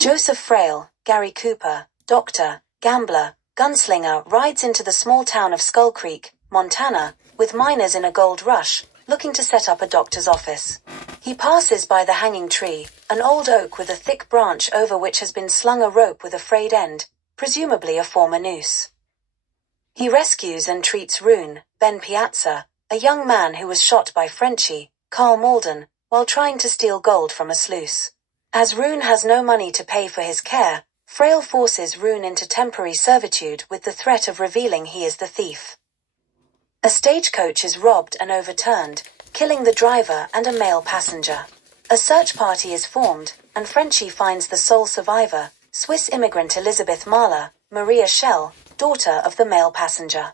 Joseph Frail, Gary Cooper, doctor, gambler, gunslinger rides into the small town of Skull Creek, Montana, with miners in a gold rush, looking to set up a doctor's office. He passes by the hanging tree, an old oak with a thick branch over which has been slung a rope with a frayed end, presumably a former noose. He rescues and treats Rune, Ben Piazza, a young man who was shot by Frenchie, Carl Malden, while trying to steal gold from a sluice. As Rune has no money to pay for his care, Frail forces Rune into temporary servitude with the threat of revealing he is the thief. A stagecoach is robbed and overturned, killing the driver and a male passenger. A search party is formed, and Frenchie finds the sole survivor, Swiss immigrant Elizabeth Mahler, Maria Schell, daughter of the male passenger.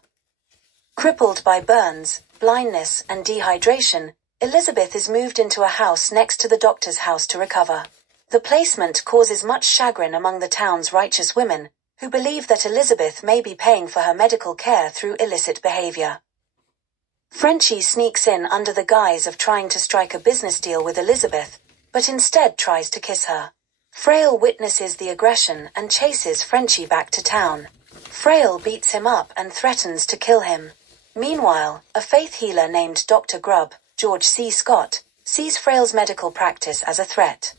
Crippled by burns, blindness, and dehydration, Elizabeth is moved into a house next to the doctor's house to recover. The placement causes much chagrin among the town's righteous women, who believe that Elizabeth may be paying for her medical care through illicit behavior. Frenchie sneaks in under the guise of trying to strike a business deal with Elizabeth, but instead tries to kiss her. Frail witnesses the aggression and chases Frenchie back to town. Frail beats him up and threatens to kill him. Meanwhile, a faith healer named Dr. Grubb, George C. Scott, sees Frail's medical practice as a threat.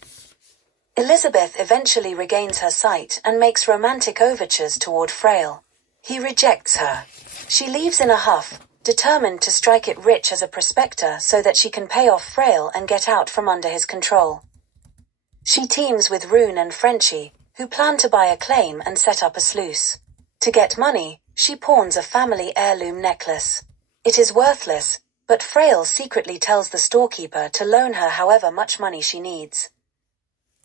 Elizabeth eventually regains her sight and makes romantic overtures toward Frail. He rejects her. She leaves in a huff, determined to strike it rich as a prospector so that she can pay off Frail and get out from under his control. She teams with Rune and Frenchie, who plan to buy a claim and set up a sluice. To get money, she pawns a family heirloom necklace. It is worthless, but Frail secretly tells the storekeeper to loan her however much money she needs.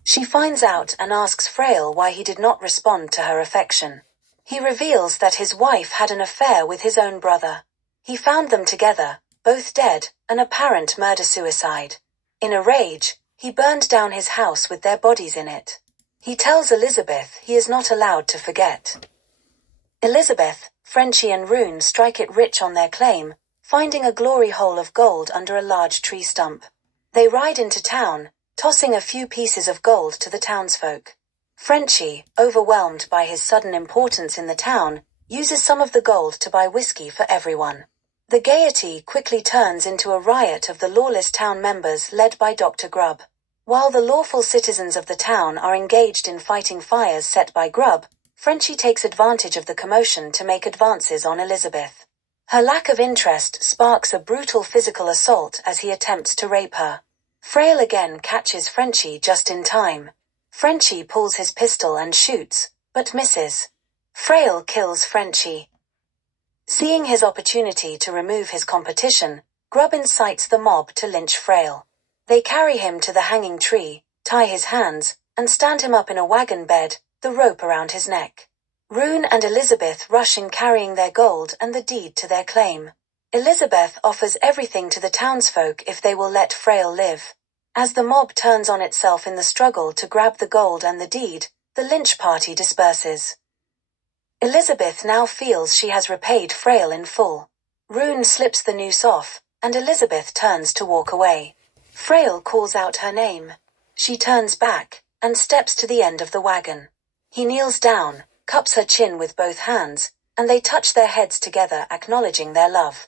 She finds out and asks Frail why he did not respond to her affection. He reveals that his wife had an affair with his own brother. He found them together, both dead, an apparent murder-suicide. In a rage, he burned down his house with their bodies in it. He tells Elizabeth he is not allowed to forget. Elizabeth, Frenchie and Rune strike it rich on their claim, finding a glory hole of gold under a large tree stump. They ride into town, tossing a few pieces of gold to the townsfolk. Frenchie, overwhelmed by his sudden importance in the town, uses some of the gold to buy whiskey for everyone. The gaiety quickly turns into a riot of the lawless town members led by Dr. Grubb. While the lawful citizens of the town are engaged in fighting fires set by Grubb, Frenchie takes advantage of the commotion to make advances on Elizabeth. Her lack of interest sparks a brutal physical assault as he attempts to rape her. Frail again catches Frenchie just in time. Frenchie pulls his pistol and shoots, but misses. Frail kills Frenchie. Seeing his opportunity to remove his competition, Grubb incites the mob to lynch Frail. They carry him to the hanging tree, tie his hands, and stand him up in a wagon bed, the rope around his neck. Rune and Elizabeth rush in carrying their gold and the deed to their claim. Elizabeth offers everything to the townsfolk if they will let Frail live. As the mob turns on itself in the struggle to grab the gold and the deed, the lynch party disperses. Elizabeth now feels she has repaid Frail in full. Rune slips the noose off, and Elizabeth turns to walk away. Frail calls out her name. She turns back, and steps to the end of the wagon. He kneels down, cups her chin with both hands, and they touch their heads together acknowledging their love.